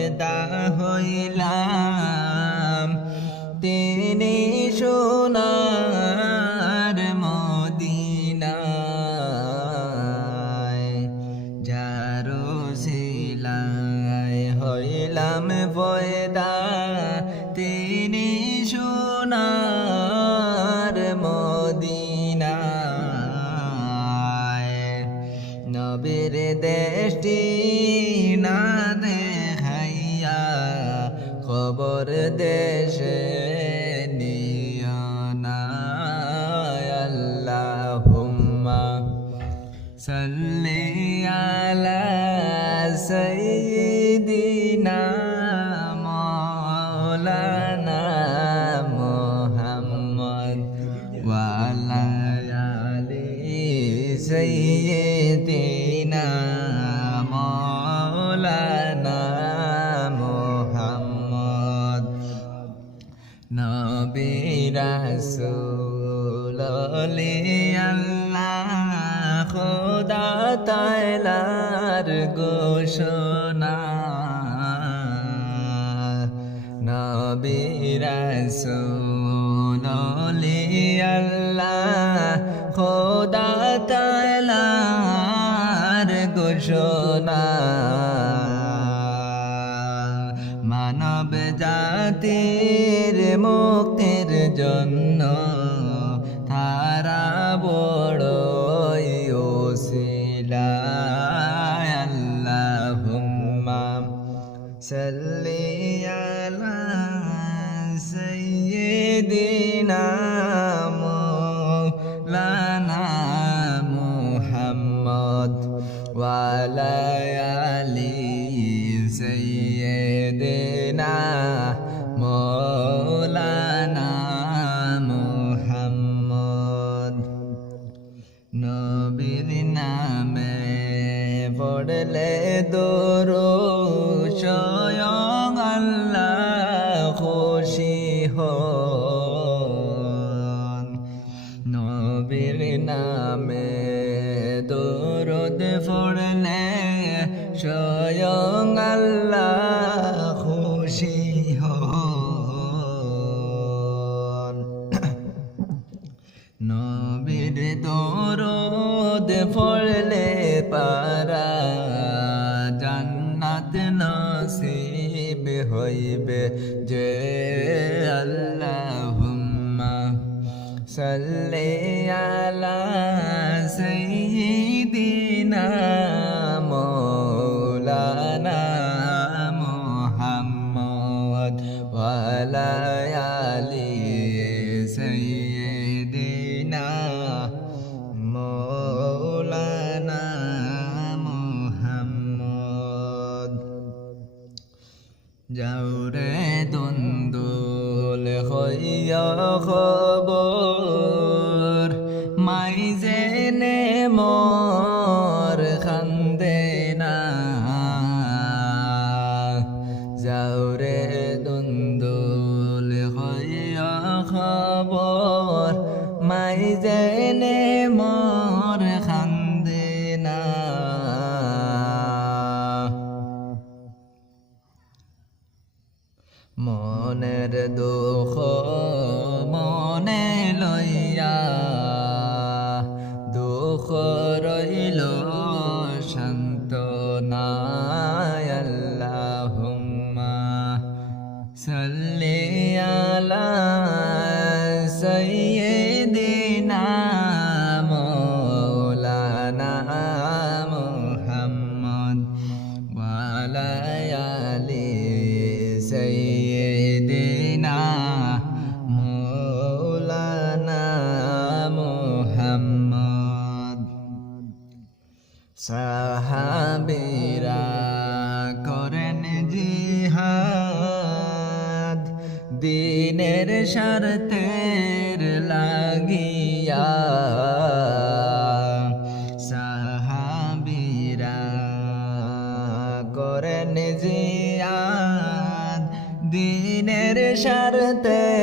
পর্দা হইলাম। তিনি সোনার মদিনায় যারো শিলায় হইলাম পয়দা খবর দেশে নিয় না আল্লাহুম্মা সাল্লি আলা সাইয়্যিদিনা মাওলানা মুহাম্মদ ওয়া আলা আলি সাইয়্যিদিনা নবী রাসূল আল্লাহ খোদা তাইলার ঘোষণা। নবী রাসূল আল্লাহ mm-hmm. নামে দরদ পড়লে স্বয়ং আল্লাহ খুশি হন। নবীর দরদ পড়লে পারা আলা সাইয়্যিদিনা মাওলানা মুহাম্মদ ওয়া আলা সাইয়্যিদিনা মাওলানা মুহাম্মদ। যাওরে দ্বন্দ্বল হইয়া খবর মনের দুঃখ মনে লইয়া দুঃখ শরতের লাগিয়া সাহাবিরা করেন জিয়াদ। দিনের শরতের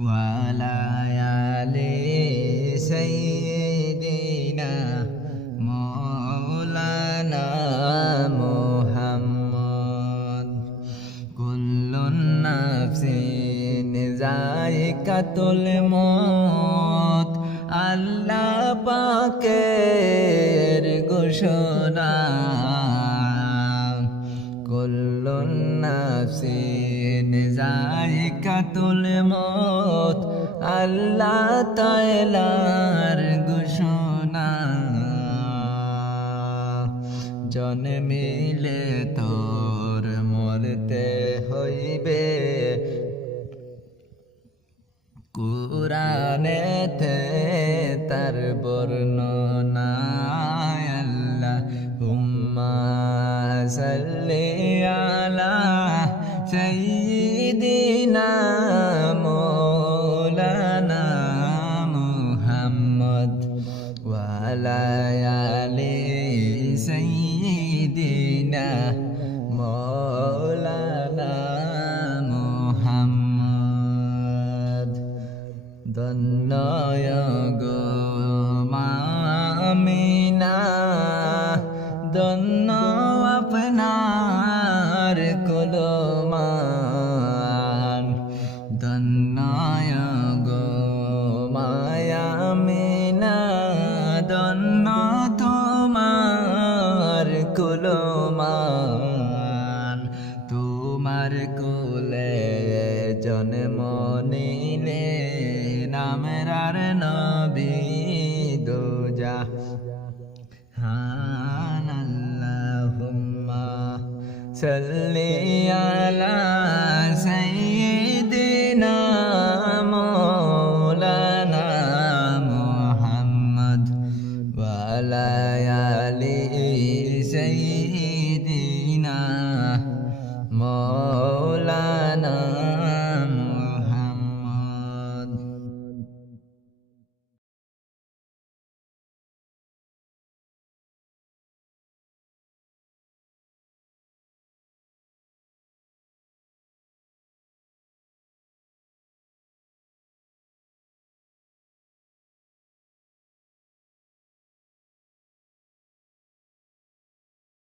وعلى آل سيدنا مولانا محمد كل نفس ذائقة الموت আল্লাহ পাকের ঘোষণা কুল্লু নাফসিন যায়িকাতুল মত আল্লাহ তাইলার ঘোষণা। জন্মিলে তোর মরতে হইবে। কুরানেতে ওয়া আলা আলি ধন্য তোমার কুলমান, তোমার কোলে জন্ম নিলে নামেরার নবী দোজা। হান আল্লাহুম্মা সাল্লি আলা সাইয়্যিদিনা